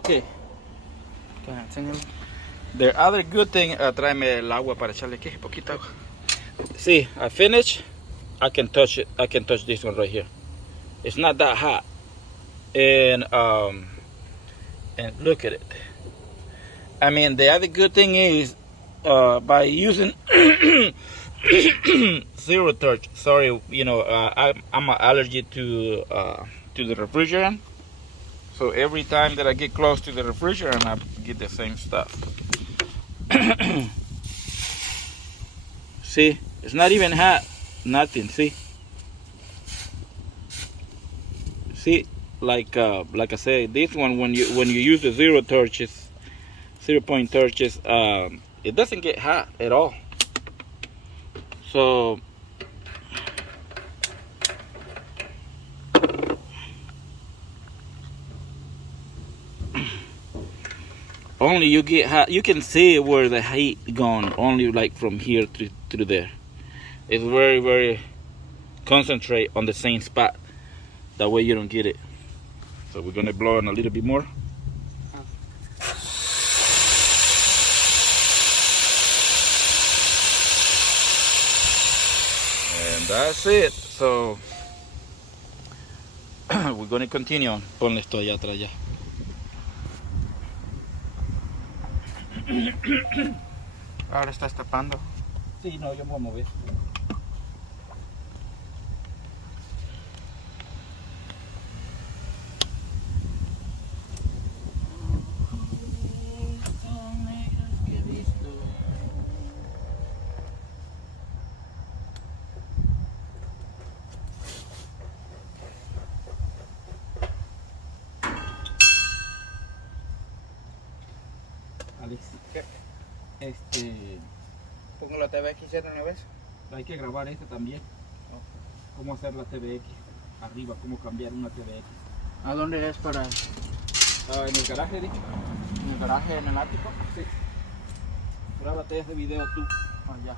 Okay. The other good thing, tráeme el agua para echarle aquí, poquita agua. See, I finish. I can touch it. I can touch this one right here. It's not that hot. And look at it. I mean, the other good thing is by using zero touch. Sorry, you know, I'm an allergy to the refrigerant. So every time that I get close to the refrigerant, I get the same stuff. See, it's not even hot. Nothing. See, like I said, this one when you use the zero torches, 0-point torches, it doesn't get hot at all. So only you get hot. You can see where the heat gone. Only like from here to there. It's very, very concentrate on the same spot. That way you don't get it. So we're gonna blow in a little bit more. And that's it. So we're gonna continue on. Ponle esto allá atrás ya. Ahora estás tapando. Sí, no, yo me voy a mover. Alex, Pongo la TVX de una vez. hay que grabar este también. Cómo hacer la TVX arriba, cómo cambiar una TVX. ¿A dónde es para? En el garaje, dicho. ¿En el garaje, en el ático? Sí. Grábate ese video tú. Allá.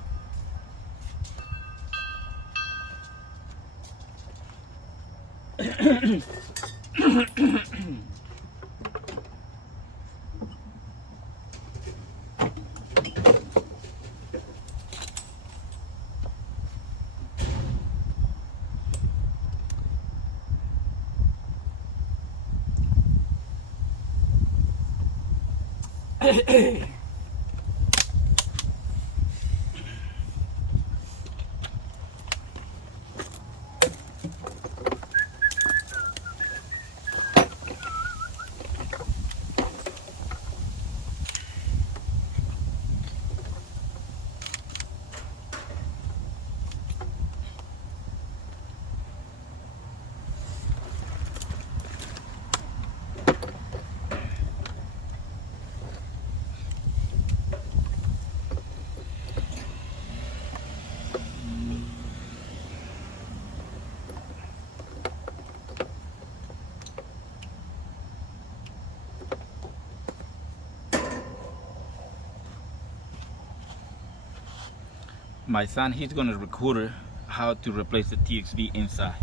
My son, he's gonna record how to replace the TXV inside.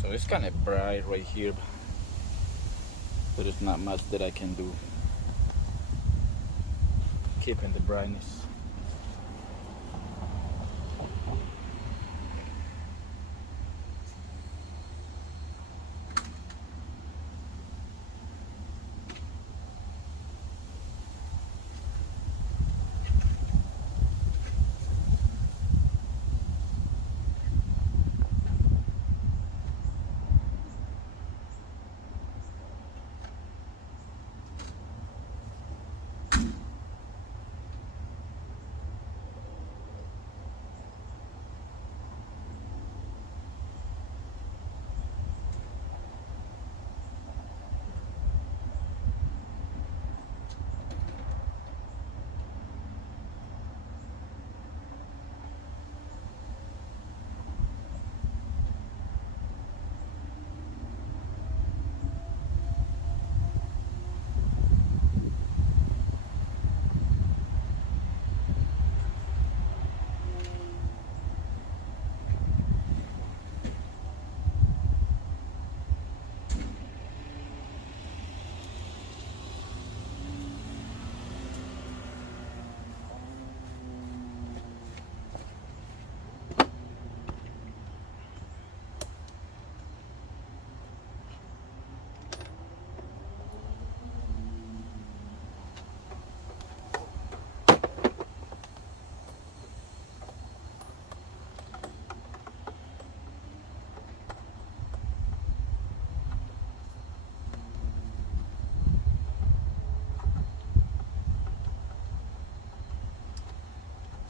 So it's kind of bright right here, but there's not much that I can do. Keeping the brightness.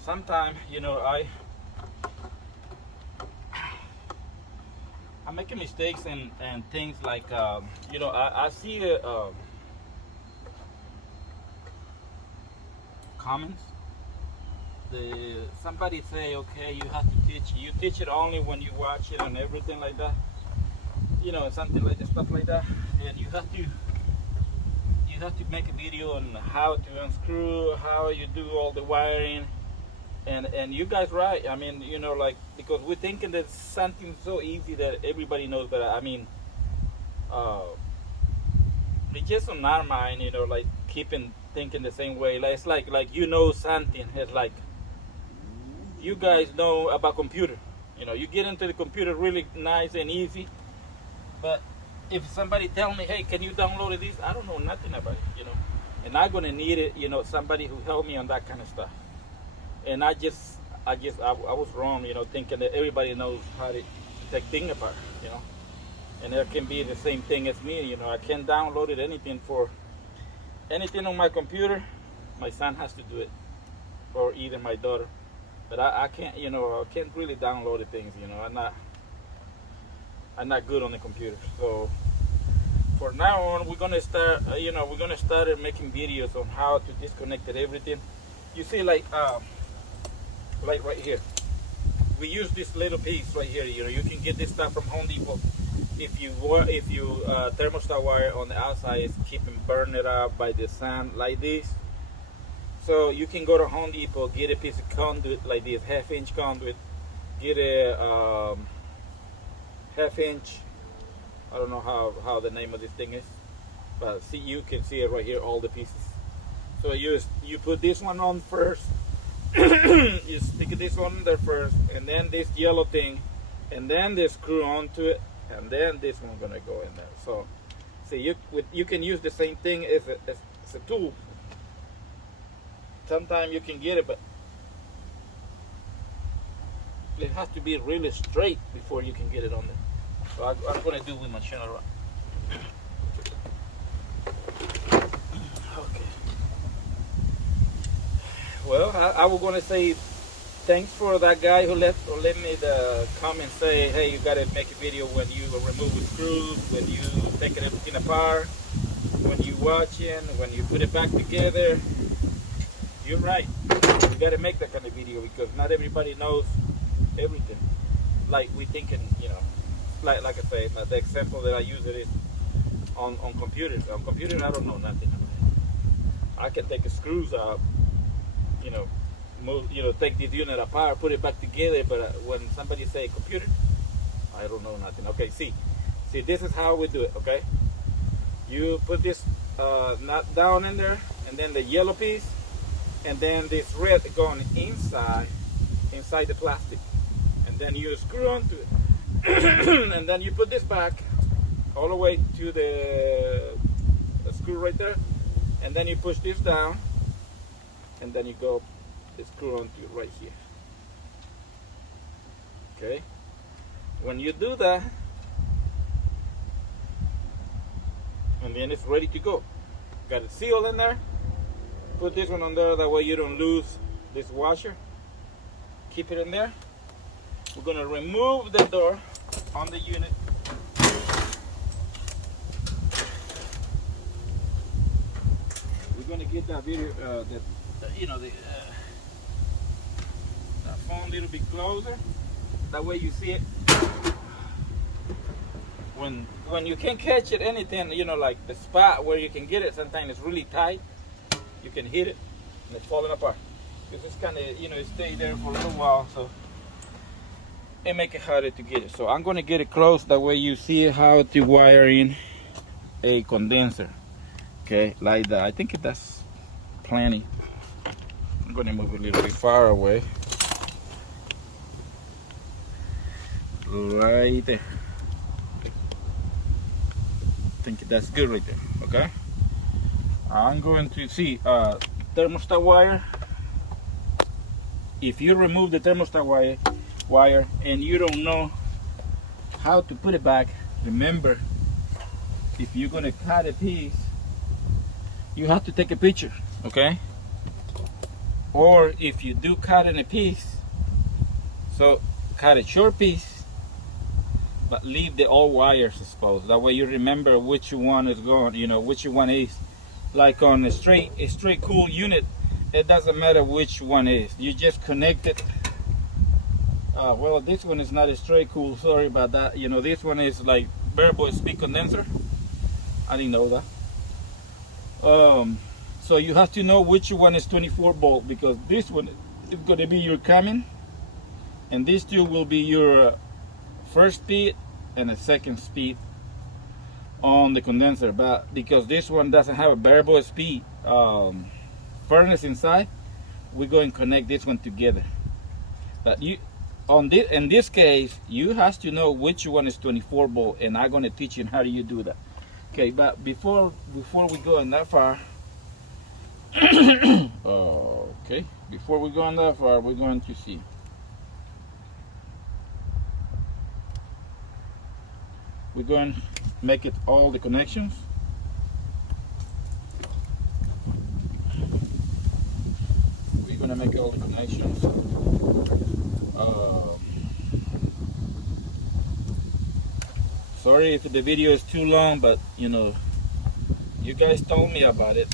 sometimes, you know, I'm making mistakes and things like, you know, I see comments. Somebody say, okay, you have to teach it only when you watch it and everything like that. You know, something like that, stuff like that, and you have to make a video on how to unscrew, how you do all the wiring, and you guys right. I mean, you know, like, because we're thinking that something so easy that everybody knows, but I mean, it's just on our mind, you know, like keeping thinking the same way. Like, it's like you know something. It's like you guys know about computer. You know, you get into the computer really nice and easy. But if somebody tell me, hey, can you download this? I don't know nothing about it, you know. And I'm gonna need it, you know, somebody who help me on that kind of stuff. And I was wrong, you know, thinking that everybody knows how to take things apart, you know. And it can be the same thing as me, you know. I can't download it anything on my computer. My son has to do it, or either my daughter. But I can't, you know, I can't really download the things, you know. I'm not good on the computer. So for now on, we're gonna start, you know, making videos on how to disconnect everything. You see, like right here, we use this little piece right here. You know, you can get this stuff from Home Depot. If you thermostat wire on the outside is keeping burning it up by the sun like this, so you can go to Home Depot, get a piece of conduit like this, 1/2 inch conduit, get a half inch, I don't know how the name of this thing is, but see, you can see it right here, all the pieces. So you put this one on first, you stick this one there first, and then this yellow thing, and then they screw onto it, and then this one gonna go in there. So see, you can use the same thing as a tool. Sometimes you can get it, but it has to be really straight before you can get it on there. So I'm going to do with my channel rod. Okay. Well, I was going to say thanks for that guy who let me the comment say, hey, you got to make a video when you remove the screws, when you taking everything apart, when you watching, when you put it back together. You're right. You got to make that kind of video because not everybody knows everything. Like we thinking, you know, like I say, the example that I use it is on computers. On computers, I don't know nothing about it. I can take the screws out, you know, take this unit apart, put it back together. But when somebody say computer, I don't know nothing. Okay, see, this is how we do it. Okay, you put this nut down in there, and then the yellow piece, and then this red going inside the plastic, and then you screw onto it. And then you put this back all the way to the screw right there, and then you push this down, and then you go screw onto it right here. Okay, when you do that, and then it's ready to go. Got it sealed in there. Put this one on there, that way you don't lose this washer. Keep it in there. We're going to remove the door on the unit. We're going to get that video, the phone a little bit closer. That way you see it. When you can't catch it, anything, you know, like the spot where you can get it, sometimes it's really tight. You can hit it and it's falling apart. Because it's kind of, you know, it stay there for a little while, so it make it harder to get it. So I'm going to get it close, that way you see how to wire in a condenser. Okay, like that. I think that's plenty. I'm going to move a little bit far away. Right there. I think that's good right there. Okay, I'm going to see thermostat wire. If you remove the thermostat wire and you don't know how to put it back, remember, if you're going to cut a piece, you have to take a picture, okay? or if you do cut in a piece, so cut a short piece, but leave the old wires exposed. That way you remember which one is going, you know, which one is. Like on a straight cool unit, it doesn't matter which one is. You just connect it. Well, this one is not a straight cool, sorry about that. You know, this one is like variable speed condenser. I didn't know that. So you have to know which one is 24 volt, because this one is going to be your common, and these two will be your first speed and a second speed on the condenser. But because this one doesn't have a variable speed furnace inside, we're going to connect this one together. But you in this case, you have to know which one is 24 volt, and I'm going to teach you how do you do that. Okay, but before we go in that far, okay, before we go on that far, we're going to see. We're going to make it all the connections. We're going to make all the connections. Sorry if the video is too long, but you know, you guys told me about it.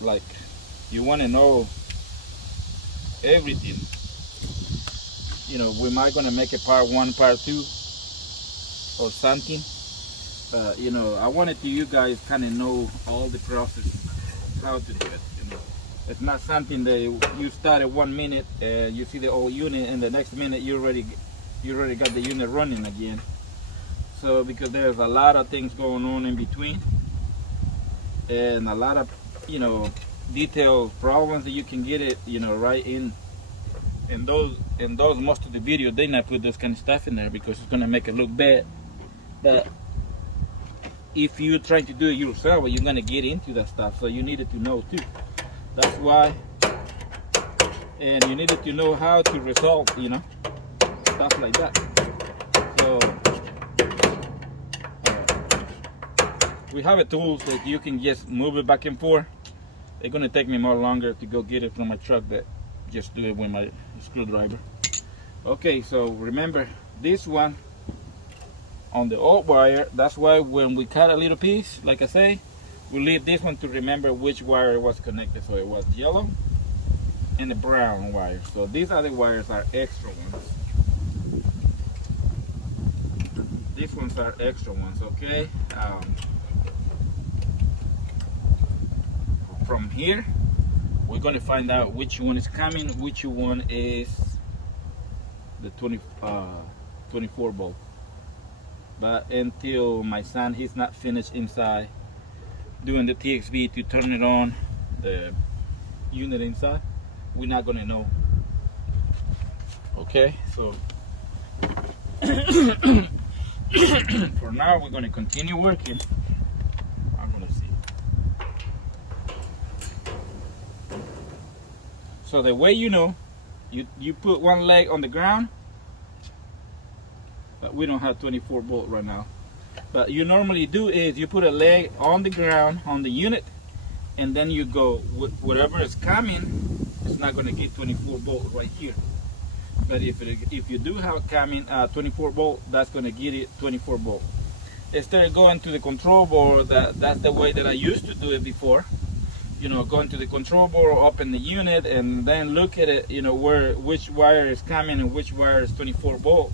Like, you want to know everything. You know, we might gonna make a part 1, part 2, or something. You know, I wanted you guys kind of know all the process, how to do it. You know, it's not something that you start at 1 minute, you see the old unit, and the next minute you already got the unit running again. So because there's a lot of things going on in between, and a lot of, you know, detailed problems that you can get it, you know, right in those most of the video they not put this kind of stuff in there because it's gonna make it look bad. But if you're trying to do it yourself, you're gonna get into that stuff, so you needed to know too. That's why, and you needed to know how to resolve, you know, stuff like that. So we have a tools that you can just move it back and forth. It's gonna take me more longer to go get it from my truck than just do it with my screwdriver. Okay, so remember this one on the old wire. That's why when we cut a little piece, like I say, we leave this one to remember which wire was connected. So it was yellow and the brown wire. So these other wires are extra ones. These ones are extra ones, okay? From here, we're going to find out which one is coming, which one is the 24 volt. But until my son, he's not finished inside doing the TXV to turn it on, the unit inside, we're not going to know. Okay, so for now, we're going to continue working. I'm going to see. So the way you know, you put one leg on the ground, but we don't have 24 volt right now. But you normally do is you put a leg on the ground on the unit, and then you go whatever is coming. It's not going to get 24 volt right here. But if you do have coming 24 volt, that's going to get it 24 volt. Instead of going to the control board, that's the way that I used to do it before. You know, going to the control board, open the unit, and then look at it, you know, which wire is coming and which wire is 24 volt.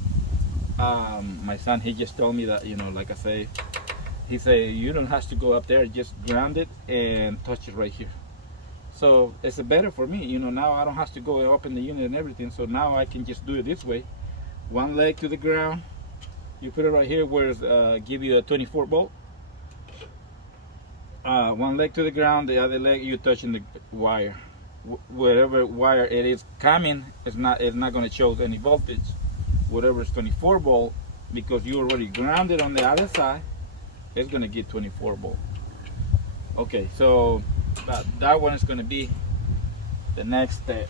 My son, he just told me that, you know, like I say, he said, you don't have to go up there, just ground it and touch it right here. So it's better for me, you know, now I don't have to go and open the unit and everything. So now I can just do it this way. One leg to the ground, you put it right here where it's give you a 24 volt. One leg to the ground, the other leg you touching the wire. Whatever wire it is coming, it's not going to show any voltage. Whatever is 24 volt, because you already grounded on the other side, it's going to get 24 volt. Okay, so that one is going to be the next step.